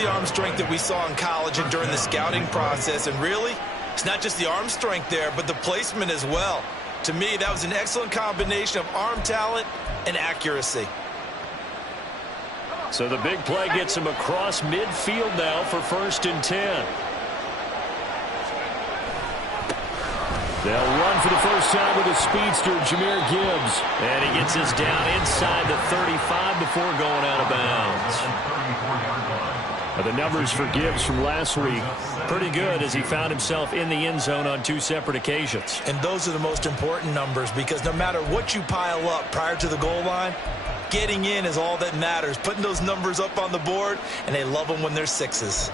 the arm strength that we saw in college and during the scouting process. And really, it's not just the arm strength there, but the placement as well. To me, that was an excellent combination of arm talent and accuracy. So the big play gets him across midfield now for 1st and 10. They'll run for the first time with a speedster, Jahmyr Gibbs. And he gets this down inside the 35 before going out of bounds. The numbers for Gibbs from last week, pretty good as he found himself in the end zone on 2 separate occasions. And those are the most important numbers, because no matter what you pile up prior to the goal line, getting in is all that matters. Putting those numbers up on the board, and they love them when they're 6s.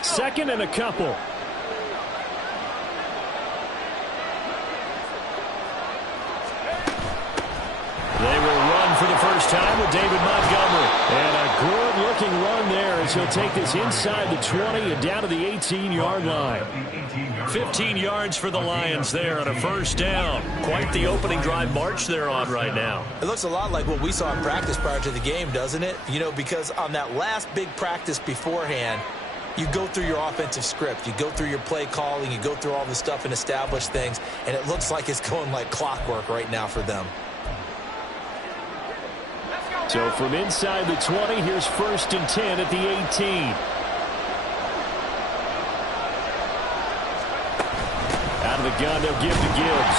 2nd and a couple. They will run for the first time with David Montgomery. And a good-looking run there as he'll take this inside the 20 and down to the 18-yard line. 15 yards for the Lions there on a first down. Quite the opening drive march they're on right now. It looks a lot like what we saw in practice prior to the game, doesn't it? You know, because on that last big practice beforehand, you go through your offensive script. You go through your play calling. You go through all the stuff and establish things. And it looks like it's going like clockwork right now for them. So from inside the 20, here's 1st and 10 at the 18. Out of the gun, they'll give to Gibbs.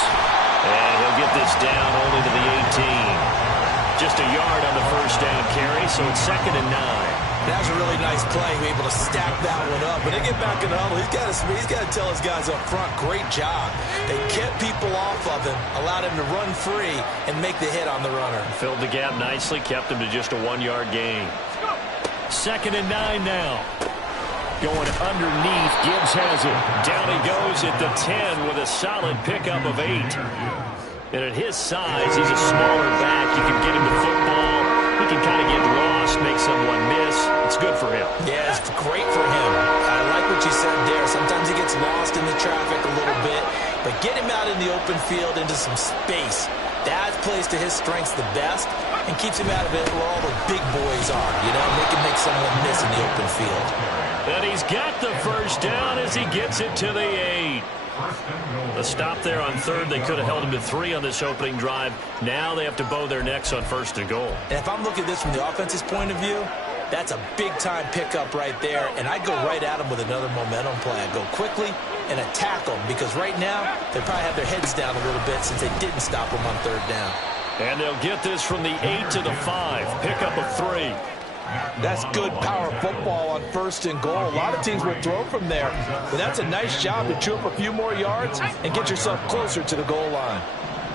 And he'll get this down only to the 18. Just a yard on the first down carry, so it's 2nd and 9. That was a really nice play, able to stack that one up. When they get back in the huddle, he's got to tell his guys up front, great job. They kept people off of him, allowed him to run free and make the hit on the runner. Filled the gap nicely, kept him to just a 1-yard gain. 2nd and 9 now. Going underneath, Gibbs has it. Down he goes at the 10 with a solid pickup of 8. And at his size, he's a smaller back. You can get him the football. He can kind of get lost, make someone miss. It's good for him. Yeah, it's great for him. I like what you said there. Sometimes he gets lost in the traffic a little bit, but get him out in the open field into some space. That plays to his strengths the best and keeps him out of it where all the big boys are. You know, they can make someone miss in the open field. And he's got the first down as he gets it to the 8. The stop there on 3rd. They could have held him to 3 on this opening drive. Now they have to bow their necks on 1st and goal. And if I'm looking at this from the offense's point of view, that's a big-time pickup right there. And I go right at them with another momentum play. I go quickly and attack them, because right now they probably have their heads down a little bit since they didn't stop them on 3rd down. And they'll get this from the 8 to the 5. Pickup of 3. That's good power football on 1st and goal. A lot of teams will throw from there, but that's a nice job to chew up a few more yards and get yourself closer to the goal line.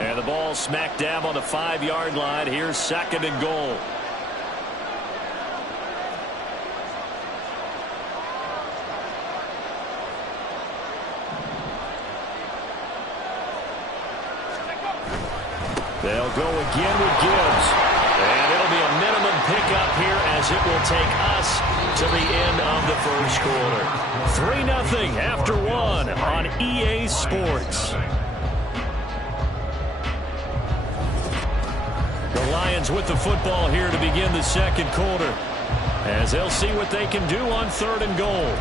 And the ball smack dab on the 5-yard line. Here's 2nd and goal. They'll go again with Gibbs. And it'll be a minimum pickup here as it will take us to the end of the first quarter. 3-0 after 1 on EA Sports. The Lions with the football here to begin the second quarter, as they'll see what they can do on 3rd and goal.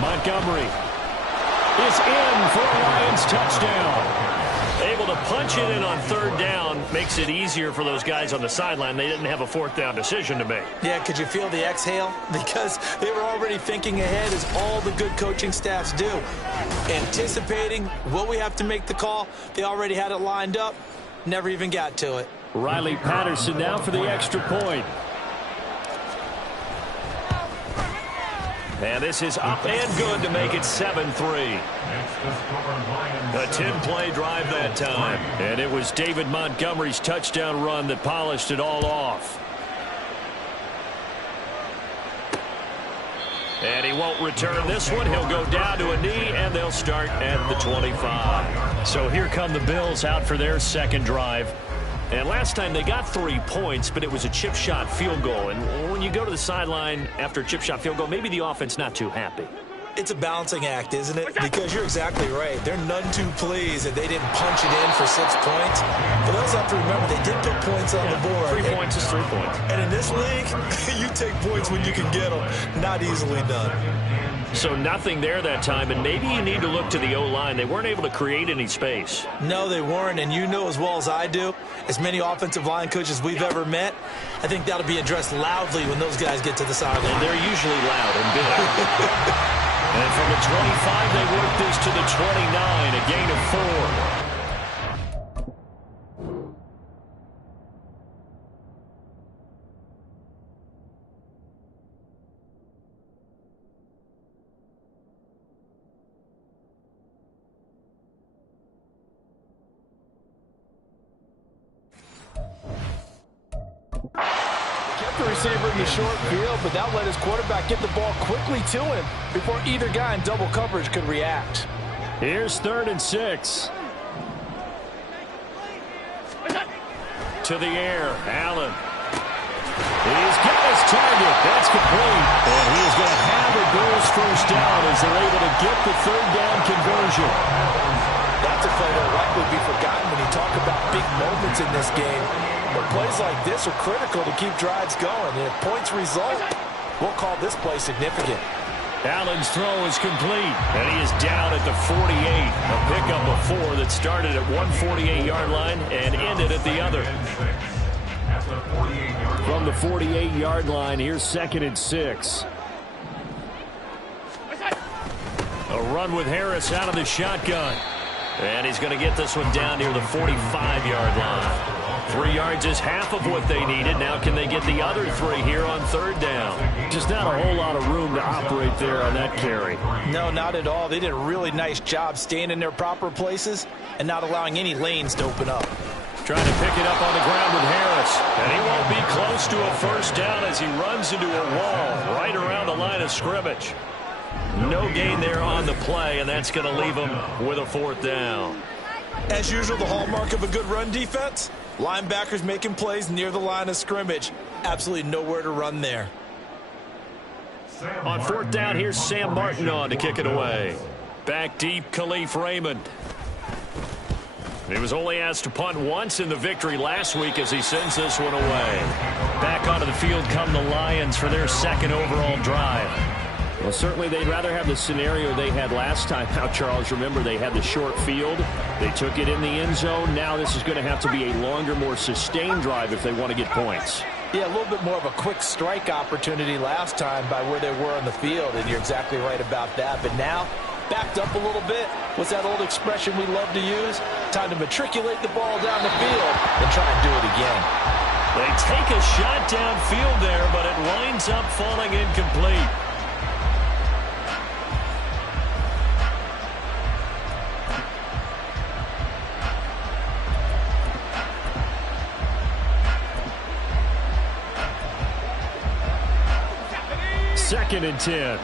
Montgomery is in for a Lions touchdown. Able to punch it in on 3rd down makes it easier for those guys on the sideline. They didn't have a 4th down decision to make. Yeah, could you feel the exhale? Because they were already thinking ahead, as all the good coaching staffs do. Anticipating, will we have to make the call? They already had it lined up. Never even got to it. Riley Patterson now for the extra point. And this is up and good to make it 7-3. A 10-play drive that time. And it was David Montgomery's touchdown run that polished it all off. And he won't return this one. He'll go down to a knee, and they'll start at the 25. So here come the Bills out for their second drive. And last time they got 3 points, but it was a chip shot field goal. And when you go to the sideline after a chip shot field goal, maybe the offense not too happy. It's a balancing act, isn't it? Because you're exactly right. They're none too pleased that they didn't punch it in for 6 points. But they also have to remember they did put points on the board. 3 points is 3 points. And in this league, you take points when you can get them. Not easily done. So nothing there that time, and maybe you need to look to the O-line. They weren't able to create any space. No, they weren't, and you know as well as I do, as many offensive line coaches we've ever met, I think that'll be addressed loudly when those guys get to the sideline. And they're usually loud and big. And from the 25, they work this to the 29, a gain of 4. The receiver in the short field, but that let his quarterback get the ball quickly to him before either guy in double coverage could react. Here's 3rd and 6. To the air, Allen. He's got his target. That's complete. And he is going to have a Bills first down as they're able to get the 3rd down conversion. That's a play that will likely be forgotten when you talk about big moments in this game. But plays like this are critical to keep drives going. And if points result, we'll call this play significant. Allen's throw is complete, and he is down at the 48. A pickup of 4 that started at 148-yard line and ended at the other. From the 48-yard line, here's 2nd and 6. A run with Harris out of the shotgun. And he's going to get this one down near the 45-yard line. 3 yards is half of what they needed. Now can they get the other 3 here on 3rd down? Just not a whole lot of room to operate there on that carry. No, not at all. They did a really nice job staying in their proper places and not allowing any lanes to open up. Trying to pick it up on the ground with Harris. And he won't be close to a first down as he runs into a wall right around the line of scrimmage. No gain there on the play, and that's going to leave him with a 4th down. As usual, the hallmark of a good run defense, linebackers making plays near the line of scrimmage. Absolutely nowhere to run there. On 4th down, here's Sam Martin on to kick it away. Back deep, Khalif Raymond. He was only asked to punt once in the victory last week as he sends this one away. Back onto the field come the Lions for their 2nd overall drive. Well, certainly they'd rather have the scenario they had last time out, Charles. Remember, they had the short field. They took it in the end zone. Now this is going to have to be a longer, more sustained drive if they want to get points. Yeah, a little bit more of a quick strike opportunity last time by where they were on the field, and you're exactly right about that. But now, backed up a little bit. What's that old expression we love to use? Time to matriculate the ball down the field and try and do it again. They take a shot downfield there, but it winds up falling incomplete. Second and 10.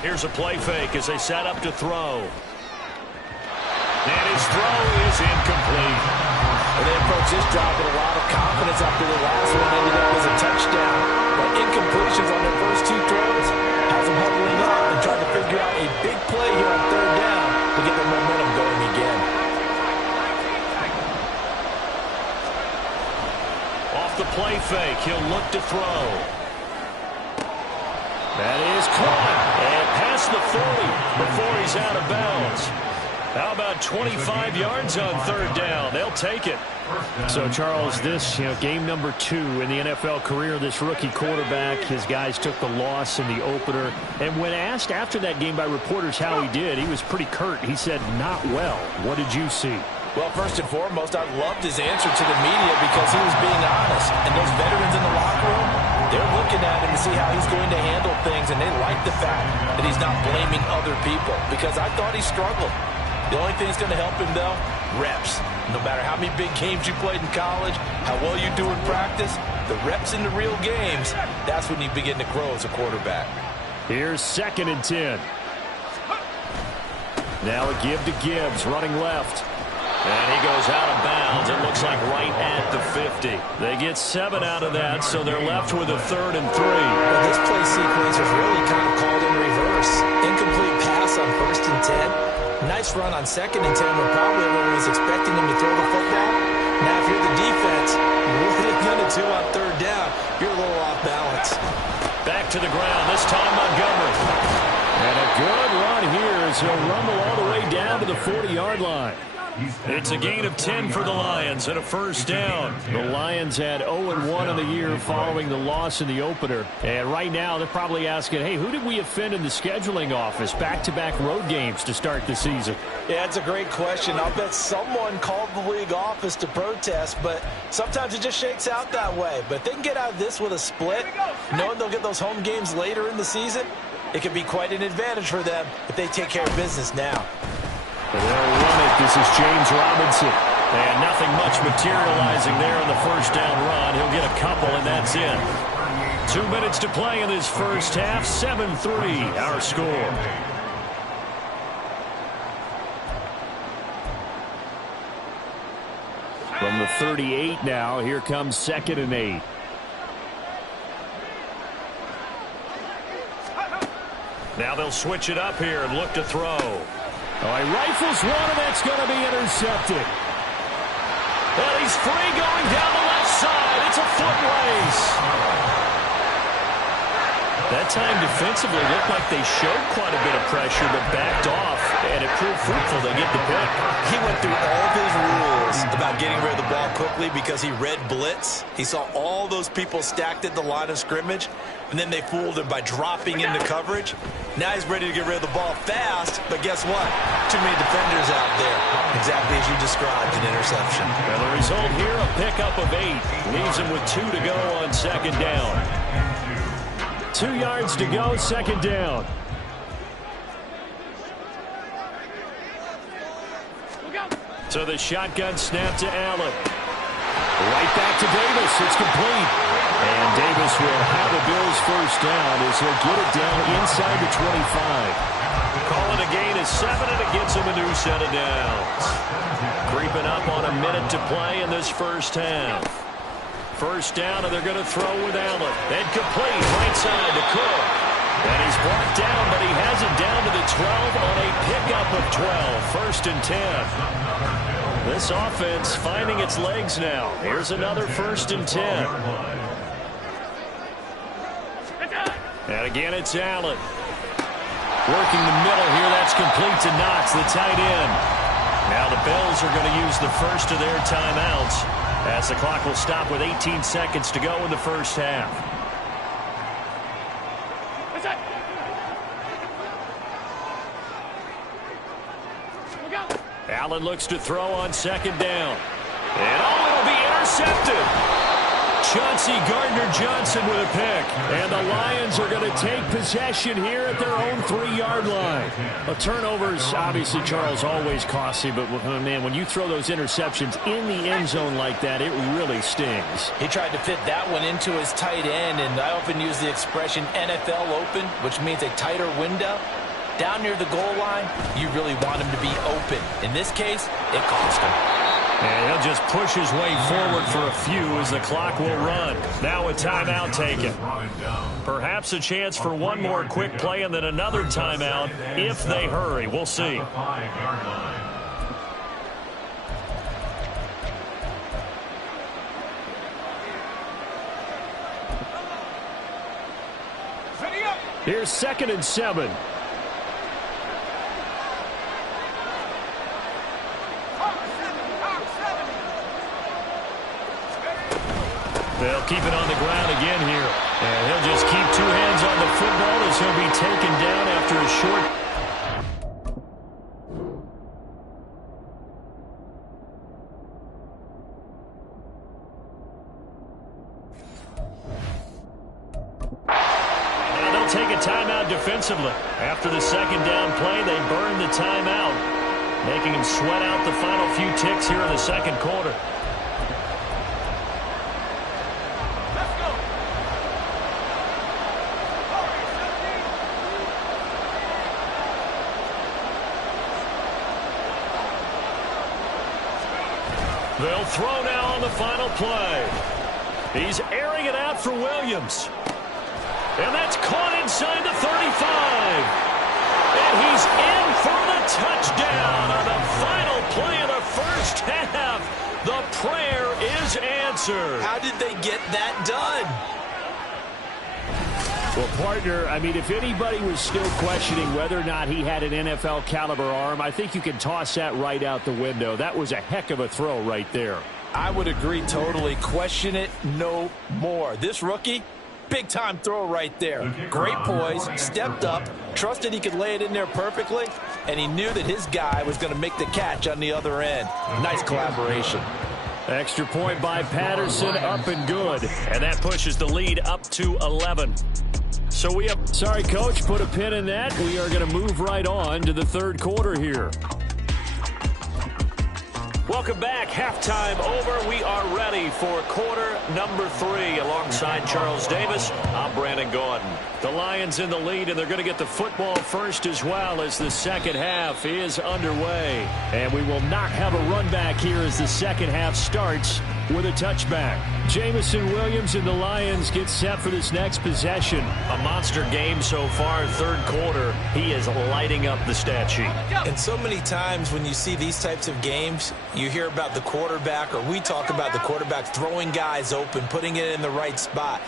Here's a play fake as they set up to throw. And his throw is incomplete. And they approach this drive with a lot of confidence after the last one ended up as a touchdown. But incompletions on their first 2 throws has them huddling up and trying to figure out a big play here on 3rd down to get their momentum going again. Off the play fake, he'll look to throw. That is caught and past the 40 before he's out of bounds. How about 25 yards on 3rd down? They'll take it. So, Charles, this, game number 2 in the NFL career, this rookie quarterback, his guys took the loss in the opener. And when asked after that game by reporters how he did, he was pretty curt. He said, not well. What did you see? Well, first and foremost, I loved his answer to the media because he was being honest. And those veterans in the locker room, they're looking at him to see how he's going to handle things, and they like the fact that he's not blaming other people because I thought he struggled. The only thing that's going to help him, though, reps. No matter how many big games you played in college, how well you do in practice, the reps in the real games, that's when you begin to grow as a quarterback. Here's 2nd and 10. Now a give to Gibbs, running left. And he goes out of bounds. It looks like right at the 50. They get 7 out of that, so they're left with a 3rd and 3. Well, this play sequence was really kind of called in reverse. Incomplete pass on 1st and 10. Nice run on 2nd and 10 when probably everyone was expecting him to throw the football. Now, if you're the defense, what are you going to do on 3rd down? You're a little off balance. Back to the ground, this time Montgomery. And a good run here as he'll rumble all the way down to the 40-yard line. It's a gain of 10 for the Lions and a 1st down. The Lions had 0-1 in the year following the loss in the opener. And right now they're probably asking, hey, who did we offend in the scheduling office? Back-to-back road games to start the season. Yeah, that's a great question. I'll bet someone called the league office to protest, but sometimes it just shakes out that way. But if they can get out of this with a split, knowing they'll get those home games later in the season, it could be quite an advantage for them if they take care of business now. They'll run it. This is James Robinson. And nothing much materializing there on the 1st down run. He'll get a couple, and that's it. 2 minutes to play in this first half. 7-3, our score. From the 38 now, here comes 2nd and 8. Now they'll switch it up here and look to throw. Oh, he rifles one, and that's going to be intercepted. And he's free going down the left side. It's a foot race. That time defensively looked like they showed quite a bit of pressure but backed off, and it proved fruitful. They get the pick. He went through all of his rules about getting rid of the ball quickly because he read blitz. He saw all those people stacked at the line of scrimmage, and then they fooled him by dropping into coverage. Now he's ready to get rid of the ball fast, but guess what? Too many defenders out there. Exactly as you described, an interception. And the result here, a pickup of 8. Leaves him with 2 to go on 2nd down. 2 yards to go, 2nd down. So the shotgun snap to Allen. Right back to Davis. It's complete. And Davis will have the Bills' 1st down as he'll get it down inside the 25. Calling a gain of 7, and it gets him a new set of downs. Creeping up on a minute to play in this first half. 1st down, and they're going to throw with Allen. And complete, right side to Cook. And he's brought down, but he has it down to the 12 on a pickup of 12. 1st and 10. This offense finding its legs now. Here's another 1st and 10. And again, it's Allen. Working the middle here. That's complete to Knox, the tight end. Now the Bills are going to use the first of their timeouts as the clock will stop with 18 seconds to go in the first half. Allen looks to throw on 2nd down. And it'll be intercepted. Chauncey Gardner-Johnson with a pick. And the Lions are going to take possession here at their own 3-yard line. A turnover's obviously, Charles, always costly, but man, when you throw those interceptions in the end zone like that, it really stings. He tried to fit that one into his tight end, and I often use the expression NFL open, which means a tighter window. Down near the goal line, you really want him to be open. In this case, it cost him. And he'll just push his way forward for a few as the clock will run. Now a timeout taken. Perhaps a chance for one more quick play and then another timeout if they hurry. We'll see. Here's 2nd and 7. They'll keep it on the ground again here. And he'll just keep 2 hands on the football as he'll be taken down after a short. And they'll take a timeout defensively. After the 2nd down play, they burn the timeout, making him sweat out the final few ticks here in the 2nd quarter. They'll throw now on the final play. He's airing it out for Williams. And that's caught inside the 35. And he's in for the touchdown on the final play of the first half. The prayer is answered. How did they get that done? Well, partner, I mean, if anybody was still questioning whether or not he had an NFL caliber arm, I think you can toss that right out the window. That was a heck of a throw right there. I would agree totally. Question it no more. This rookie, big-time throw right there. Great poise, stepped up, trusted he could lay it in there perfectly, and he knew that his guy was going to make the catch on the other end. Nice collaboration. Extra point by Patterson, up and good. And that pushes the lead up to 11. So we have, sorry, Coach, put a pin in that. We are going to move right on to the third quarter here. Welcome back. Halftime over. We are ready for quarter number 3. Alongside Charles Davis, I'm Brandon Gordon. The Lions in the lead, and they're going to get the football first as well as the second half is underway. And we will not have a run back here as the second half starts with a touchback. Jameson Williams and the Lions get set for this next possession. A monster game so far, third quarter. He is lighting up the stat sheet. And so many times when you see these types of games, you hear about the quarterback, or we talk about the quarterback throwing guys open, putting it in the right spot.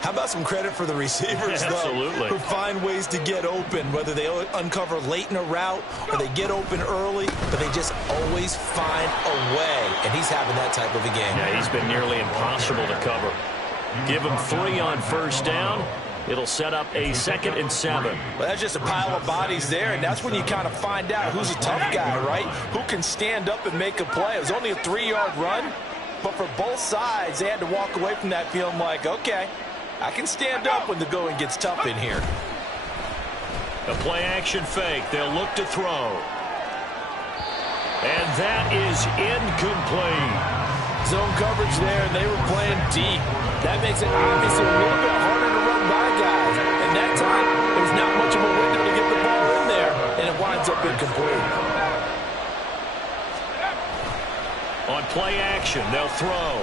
How about some credit for the receivers, though, who find ways to get open, whether they uncover late in a route or they get open early, but they just always find a way. And he's having that type of a game. Yeah, he's been nearly impossible to cover. Give him 3 on first down. It'll set up a 2nd and 7. Well, that's just a pile of bodies there, and that's when you kind of find out who's a tough guy, right? Who can stand up and make a play. It was only a 3-yard run, but for both sides, they had to walk away from that feeling like, okay, I can stand up when the going gets tough in here. A play-action fake. They'll look to throw. And that is incomplete. Zone coverage there, and they were playing deep. That makes it obviously a little bit harder to run by guys. And that time, there's not much of a window to get the ball in there, and it winds up incomplete. On play action, they'll throw.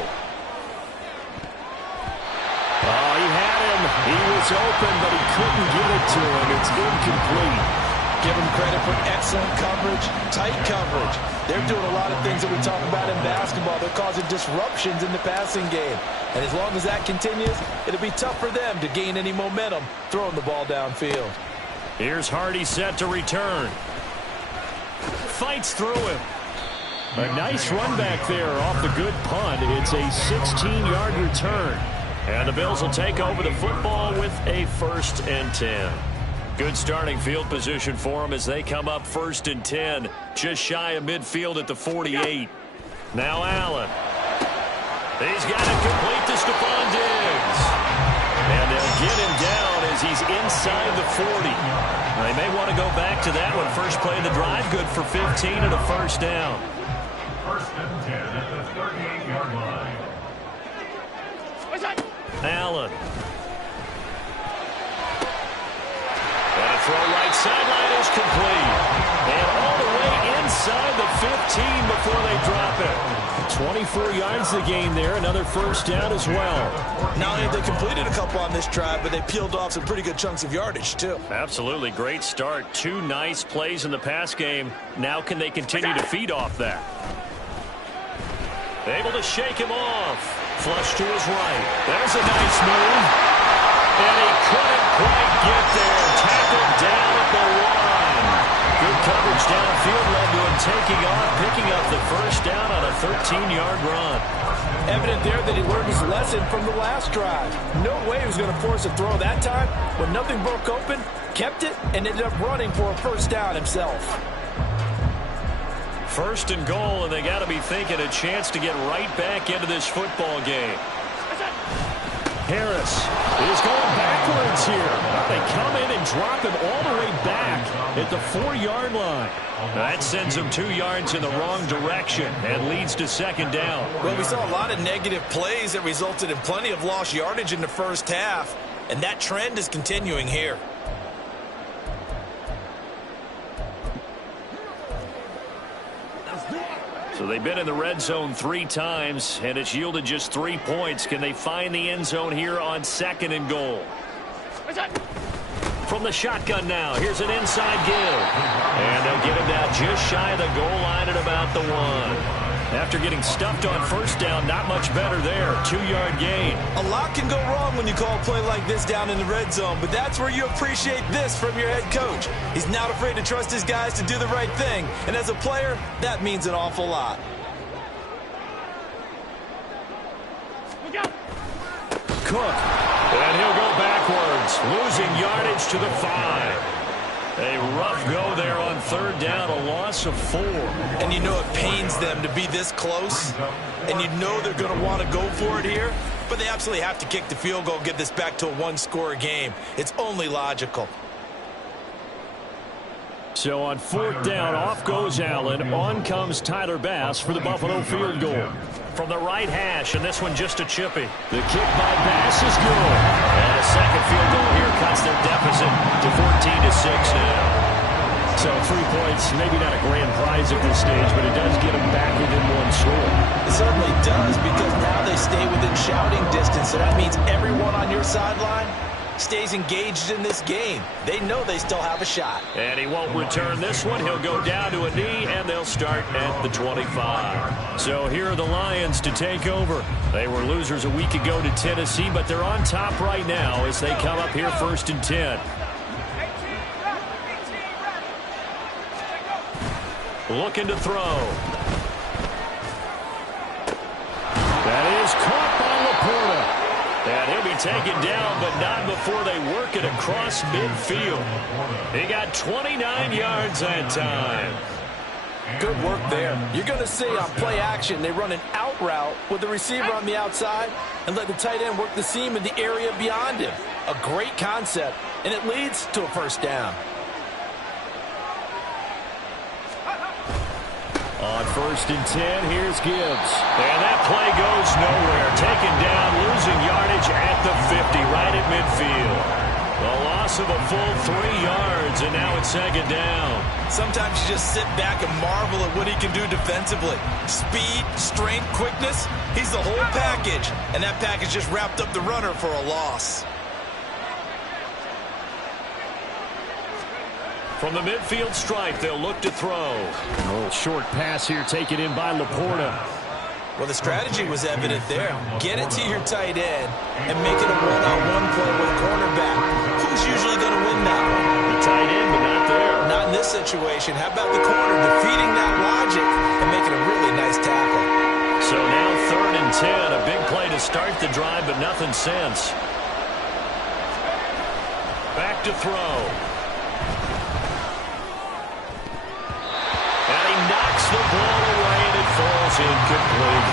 Oh, he had him. He was open, but he couldn't get it to him. It's incomplete. Give him credit for excellent coverage, tight coverage. They're doing a lot of things that we talk about in basketball. They're causing disruptions in the passing game. And as long as that continues, it'll be tough for them to gain any momentum throwing the ball downfield. Here's Hardy set to return. Fights through him. A nice run back there off the good punt. It's a 16-yard return. And the Bills will take over the football with a 1st and 10. Good starting field position for them as they come up 1st and 10. Just shy of midfield at the 48. Now Allen. He's got it complete to Stephon Diggs. And they'll get him down as he's inside the 40. They may want to go back to that one. First play of the drive, good for 15 and a 1st down. 1st and 10 at the 38-yard line. Allen. And a throw right sideline is complete. And all the way inside the 15 before they drop it. 24 yards the gain there. Another 1st down as well. Not only have they completed a couple on this drive, but they peeled off some pretty good chunks of yardage, too. Absolutely. Great start. 2 nice plays in the pass game. Now can they continue to feed off that? Able to shake him off. Flush to his right. There's a nice move. And he couldn't quite get there. Tackled down at the line. Good coverage downfield led to him taking off, picking up the 1st down on a 13-yard run. Evident there that he learned his lesson from the last drive. No way he was going to force a throw that time. When nothing broke open, kept it, and ended up running for a 1st down himself. 1st and goal, and they got to be thinking a chance to get right back into this football game. Harris is going backwards here. They come in and drop him all the way back at the 4-yard line. That sends him 2 yards in the wrong direction and leads to 2nd down. Well, we saw a lot of negative plays that resulted in plenty of lost yardage in the first half, and that trend is continuing here. So they've been in the red zone 3 times, and it's yielded just 3 points. Can they find the end zone here on 2nd and goal? From the shotgun now, here's an inside give. And they'll get him down just shy of the goal line at about the 1. After getting stuffed on 1st down, not much better there. 2-yard gain. A lot can go wrong when you call a play like this down in the red zone, but that's where you appreciate this from your head coach. He's not afraid to trust his guys to do the right thing, and as a player, that means an awful lot. Cook, and he'll go backwards, losing yardage to the 5. A rough go there on 3rd down, a loss of 4. And you know it pains them to be this close, and you know they're going to want to go for it here, but they absolutely have to kick the field goal and get this back to a 1-score game. It's only logical. So on 4th down, off goes Allen. On comes Tyler Bass for the Buffalo field goal. From the right hash, and this one just a chippy. The kick by Bass is good. And a second field goal here cuts their deficit to 14-6 now. So 3 points, maybe not a grand prize at this stage, but it does get them back within 1 score. It certainly does, because now they stay within shouting distance, so that means everyone on your sideline stays engaged in this game. They know they still have a shot. And he won't return this one. He'll go down to a knee, and they'll start at the 25. So here are the Lions to take over. They were losers a week ago to Tennessee, but they're on top right now as they come up here 1st and 10. Looking to throw. That is caught by Laporta. And he'll be taken down, but not before they work it across midfield. He got 29 yards that time. Good work there. You're going to see on play action, they run an out route with the receiver on the outside and let the tight end work the seam in the area beyond him. A great concept, and it leads to a 1st down. On 1st and 10, here's Gibbs. And that play goes nowhere. Taken down, losing yardage at the 50, right at midfield. A loss of a full 3 yards, and now it's 2nd down. Sometimes you just sit back and marvel at what he can do defensively. Speed, strength, quickness, he's the whole package. And that package just wrapped up the runner for a loss. From the midfield stripe, they'll look to throw. A little short pass here taken in by Laporta. Well, the strategy was evident there. Get it to your tight end and make it a one-on-one play with a cornerback. Who's usually going to win that one? The tight end, but not there. Not in this situation. How about the corner defeating that logic and making a really nice tackle? So now 3rd and 10. A big play to start the drive, but nothing since. Back to throw. The ball away, and it falls incomplete.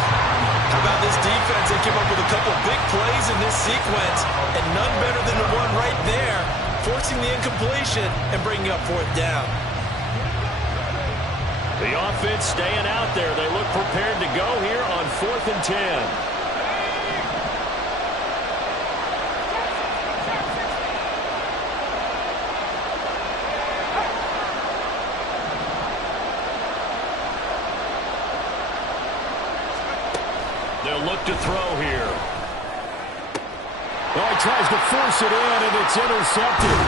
How about this defense? They came up with a couple big plays in this sequence, and none better than the one right there, forcing the incompletion and bringing up 4th down. The offense staying out there. They look prepared to go here on 4th and 10. They'll look to throw here. Oh, he tries to force it in, and it's intercepted.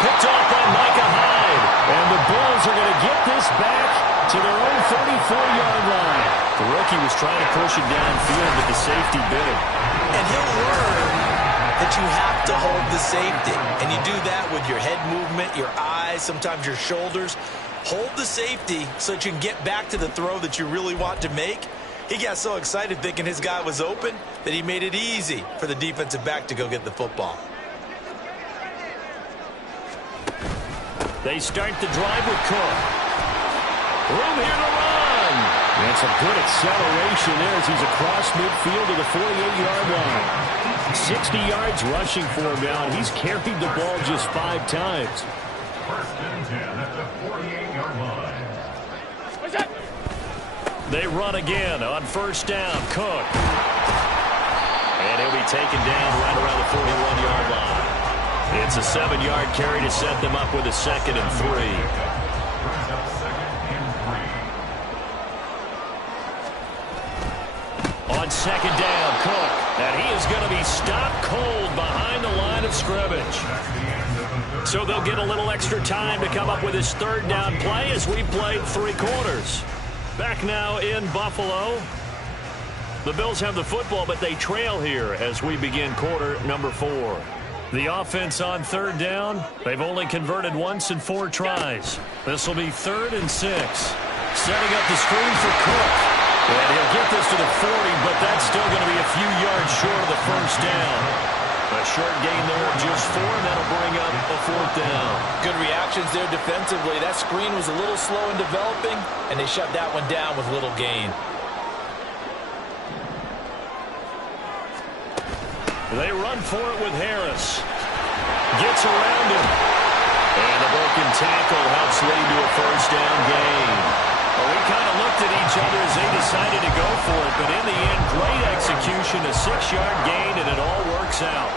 Picked off by Micah Hyde. And the Bills are going to get this back to their own 34-yard line. The rookie was trying to push it downfield, but the safety bit him. And he'll learn that you have to hold the safety. And you do that with your head movement, your eyes, sometimes your shoulders. Hold the safety so that you can get back to the throw that you really want to make. He got so excited thinking his guy was open that he made it easy for the defensive back to go get the football. They start the drive with Cook. Room here to run. And some good acceleration there as he's across midfield to the 48-yard line. 60 yards rushing for him now, and he's carried the ball just 5 times. 1st and 10 at the 48-yard line. They run again on 1st down. Cook. And he'll be taken down right around the 41-yard line. It's a 7-yard carry to set them up with a 2nd and 3. on second down. Cook. And he is going to be stopped cold behind the line of scrimmage. So they'll get a little extra time to come up with his third down play as we played 3 quarters. Back now in Buffalo. The Bills have the football, but they trail here as we begin quarter number 4. The offense on third down, they've only converted once in 4 tries. This will be 3rd and 6. Setting up the screen for Cook. And he'll get this to the 40, but that's still going to be a few yards short of the first down. A short gain there of just 4, and that'll bring up a 4th down. Good reactions there defensively. That screen was a little slow in developing, and they shut that one down with little gain. They run for it with Harris. Gets around him. And a broken tackle helps lead to a first down gain. Well, we kind of looked at each other as they decided to go for it, but in the end, great execution, a 6-yard gain, and it all works out.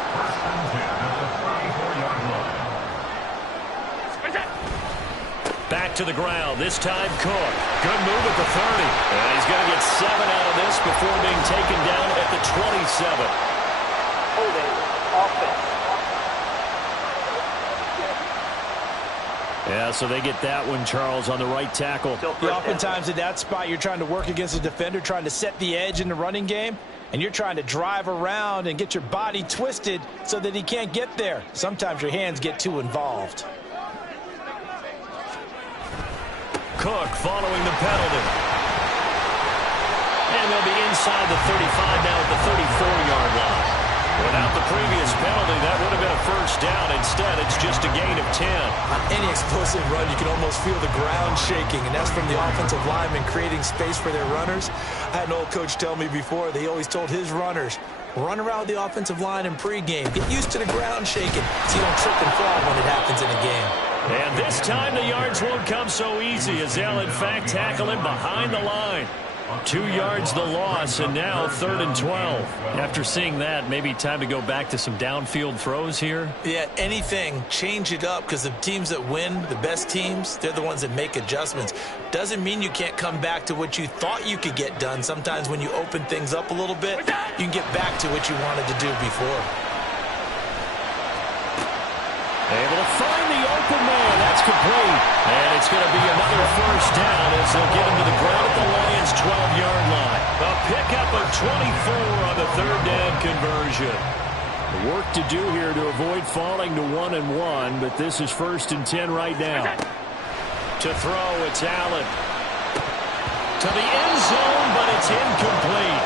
Back to the ground, this time Cook. Good move at the 30. And he's going to get 7 out of this before being taken down at the 27. Yeah, so they get that one, Charles, on the right tackle. Yeah, oftentimes at that spot, you're trying to work against a defender, trying to set the edge in the running game, and you're trying to drive around and get your body twisted so that he can't get there. Sometimes your hands get too involved. Cook following the penalty. And they'll be inside the 35 now at the 34-yard line. Without the previous penalty, that would have been a first down. Instead, it's just a gain of 10. On any explosive run, you can almost feel the ground shaking, and that's from the offensive linemen creating space for their runners. I had an old coach tell me before, they always told his runners, run around the offensive line in pregame. Get used to the ground shaking so you don't trip and fall when it happens in a game. And this time the yards won't come so easy as they'll, in fact, tackle him behind the line. 2 yards the loss, and now 3rd and 12. After seeing that, maybe time to go back to some downfield throws here. Yeah, anything, change it up, because the teams that win, the best teams, they're the ones that make adjustments. Doesn't mean you can't come back to what you thought you could get done. Sometimes when you open things up a little bit, you can get back to what you wanted to do before. Able to find the open man. That's complete. And it's going to be another first down as they'll get him to the ground at the Lions' 12-yard line. A pickup of 24 on the 3rd down conversion. The work to do here to avoid falling to 1-1, but this is 1st and 10 right now. To throw, it's Allen. To the end zone, but it's incomplete.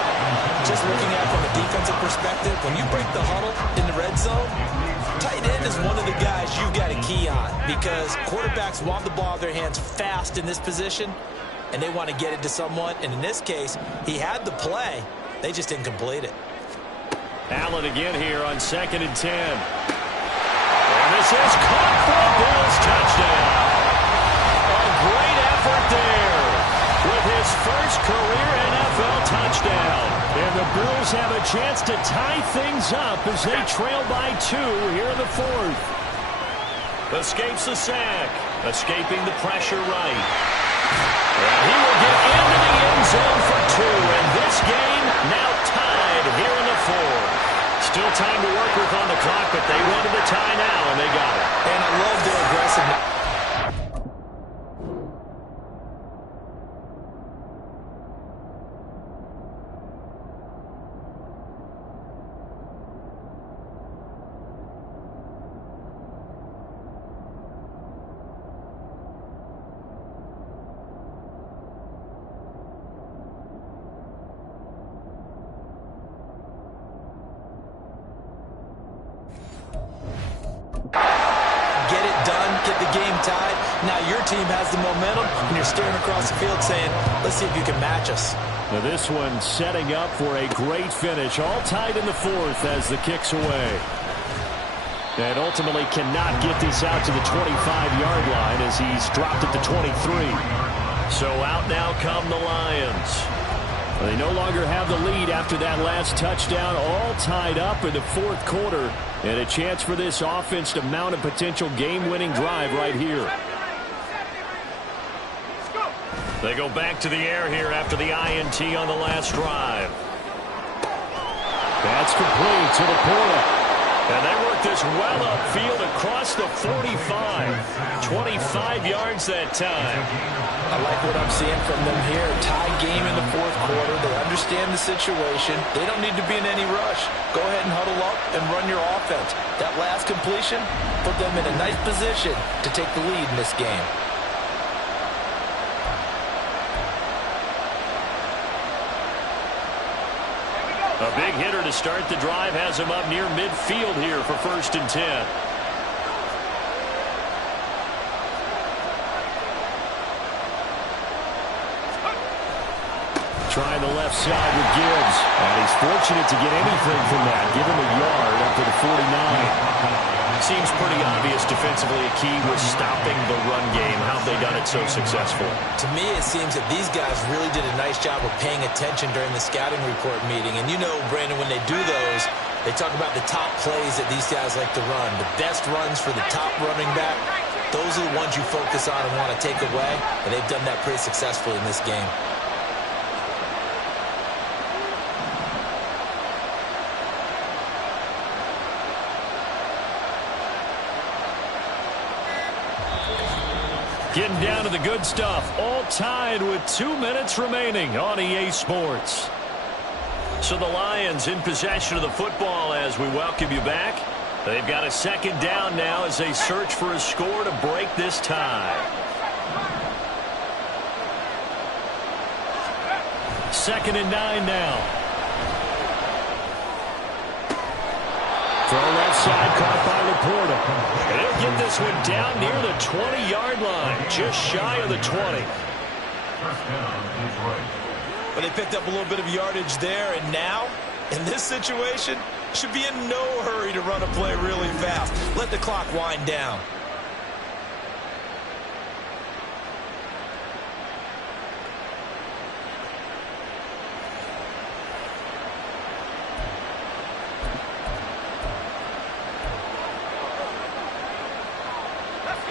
Just looking at it from a defensive perspective, when you break the huddle in the red zone, tight end is one of the guys you've got to key on because quarterbacks want the ball in their hands fast in this position, and they want to get it to someone. And in this case, he had the play. They just didn't complete it. Allen again here on 2nd and 10. And this is caught for a Bills touchdown. A great effort there with his first career NFL touchdown. And the Bills have a chance to tie things up as they trail by 2 here in the 4th. Escapes the sack. Escaping the pressure right. And he will get into the end zone for 2. And this game now tied here in the 4th. Still time to work with on the clock, but they wanted the tie now, and they got it. And I love their aggressiveness. Now your team has the momentum, and you're staring across the field saying, let's see if you can match us. Now this one setting up for a great finish, all tied in the 4th as the kick's away. And ultimately cannot get this out to the 25-yard line as he's dropped it to 23. So out now come the Lions. They no longer have the lead after that last touchdown, all tied up in the 4th quarter. And a chance for this offense to mount a potential game-winning drive right here. They go back to the air here after the INT on the last drive. That's complete to Laporta. And they work this well upfield across the 45. 25 yards that time. I like what I'm seeing from them here. Tie game in the fourth quarter. They understand the situation. They don't need to be in any rush. Go ahead and huddle up and run your offense. That last completion put them in a nice position to take the lead in this game. A big hitter to start the drive has him up near midfield here for 1st and 10. Trying the left side with Gibbs. And he's fortunate to get anything from that. Give him a yard up to the 49. Seems pretty obvious defensively a key was stopping the run game. How have they done it so successful? To me, it seems that these guys really did a nice job of paying attention during the scouting report meeting. And you know, Brandon, when they do those, they talk about the top plays that these guys like to run. The best runs for the top running back, those are the ones you focus on and want to take away. And they've done that pretty successfully in this game. Getting down to the good stuff. All tied with 2 minutes remaining on EA Sports. So the Lions in possession of the football as we welcome you back. They've got a 2nd down now as they search for a score to break this tie. 2nd and 9 now. Throw left side, caught by Laporta. And he'll get this one down near the 20-yard line, just shy of the 20. First down, Detroit. But they picked up a little bit of yardage there, and now, in this situation, should be in no hurry to run a play really fast. Let the clock wind down.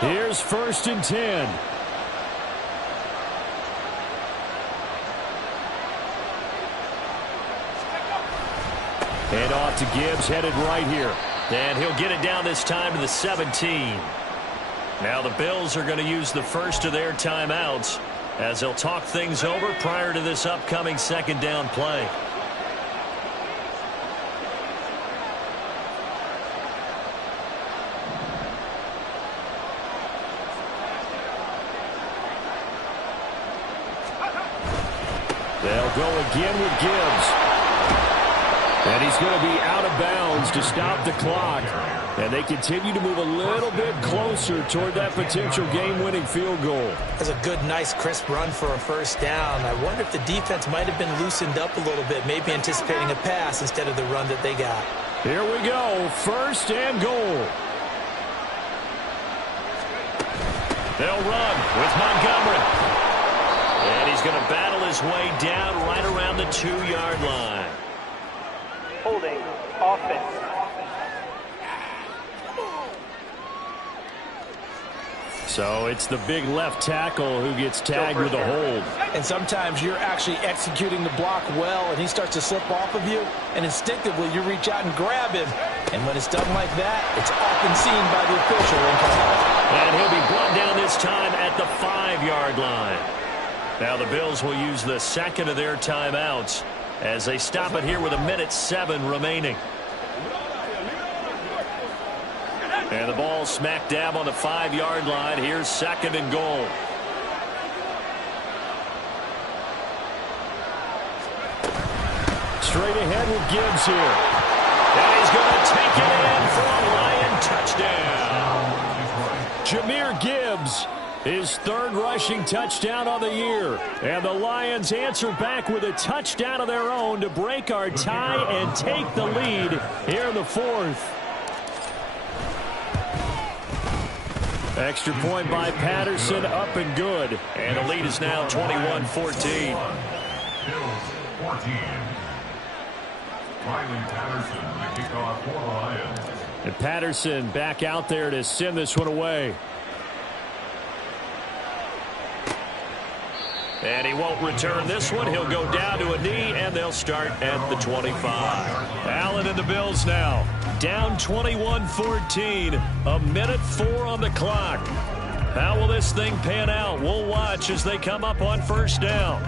Here's 1st and 10. Hand off to Gibbs, headed right here. And he'll get it down this time to the 17. Now the Bills are going to use the first of their timeouts as they'll talk things over prior to this upcoming 2nd down play. They'll go again with Gibbs. And he's going to be out of bounds to stop the clock. And they continue to move a little bit closer toward that potential game-winning field goal. That's a good, nice, crisp run for a 1st down. I wonder if the defense might have been loosened up a little bit, maybe anticipating a pass instead of the run that they got. Here we go, 1st and goal. They'll run with Montgomery. And he's going to battle his way down right around the 2-yard line. Holding offense. So it's the big left tackle who gets tagged with a hold. And sometimes you're actually executing the block well, and he starts to slip off of you, and instinctively you reach out and grab him. And when it's done like that, it's often seen by the official and called. And he'll be brought down this time at the 5-yard line. Now the Bills will use the 2nd of their timeouts as they stop it here with 1:07 remaining. And the ball smack dab on the 5-yard line. Here's 2nd and goal. Straight ahead with Gibbs here. And he's going to take it in for a Lion touchdown. Jahmyr Gibbs, his 3rd rushing touchdown on the year. And the Lions answer back with a touchdown of their own to break our tie and take the lead here in the 4th. Extra point by Patterson, up and good. And the lead is now 21-14. Bills 14. Riley Patterson, the kickoff for the Lions. And Patterson back out there to send this one away. And he won't return this one. He'll go down to a knee, and they'll start at the 25. Allen and the Bills now down 21-14. 1:04 on the clock. How will this thing pan out? We'll watch as they come up on first down.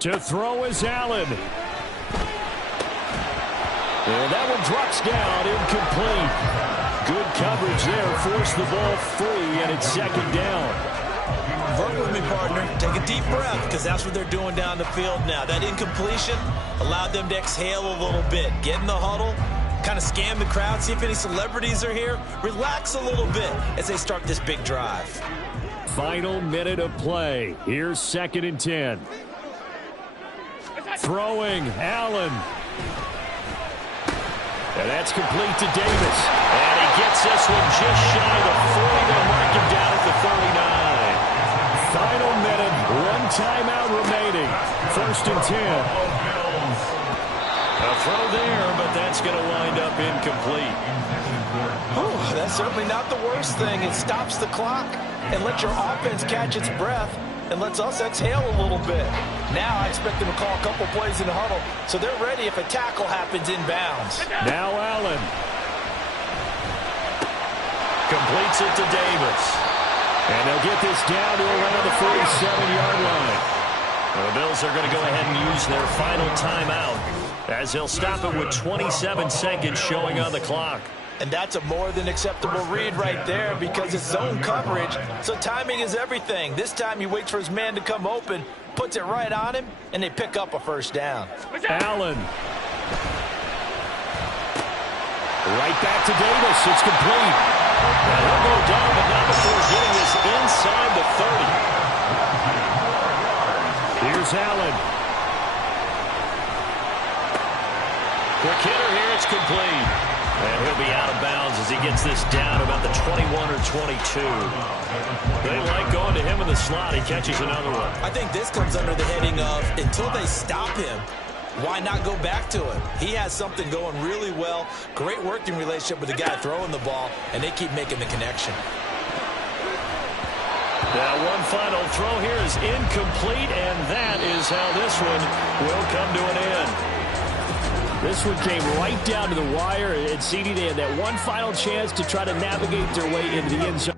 To throw is Allen. And that one drops down, incomplete. Good coverage there, forced the ball free, and it's second down. Work with me, partner. Take a deep breath, because that's what they're doing down the field now. That incompletion allowed them to exhale a little bit. Get in the huddle, kind of scan the crowd, see if any celebrities are here. Relax a little bit as they start this big drive. Final minute of play. Here's 2nd and 10. Throwing, Allen. And that's complete to Davis. And he gets this one just shy of the 40. They'll mark him down at the 39. Final minute, one timeout remaining. 1st and 10. A throw there, but that's going to wind up incomplete. Whew, that's certainly not the worst thing. It stops the clock and lets your offense catch its breath and lets us exhale a little bit. Now I expect them to call a couple plays in the huddle, so they're ready if a tackle happens inbounds. Now Allen. Completes it to Davis. And they'll get this down to around the 47-yard line. The Bills are going to go ahead and use their final timeout as they'll stop it with 27 seconds showing on the clock. And that's a more than acceptable read right there because it's zone coverage, so timing is everything. This time he waits for his man to come open, puts it right on him, and they pick up a first down. Allen. Right back to Davis. It's complete. And he'll go down, but not before getting this inside the 30. Here's Allen. Quick hitter here. It's complete. And he'll be out of bounds as he gets this down about the 21 or 22. They like going to him in the slot. He catches another one. I think this comes under the heading of until they stop him, why not go back to him? He has something going really well. Great working relationship with the guy throwing the ball, and they keep making the connection. Now one final throw here is incomplete, and that is how this one will come to an end. This one came right down to the wire, and CD, they had that one final chance to try to navigate their way into the end zone.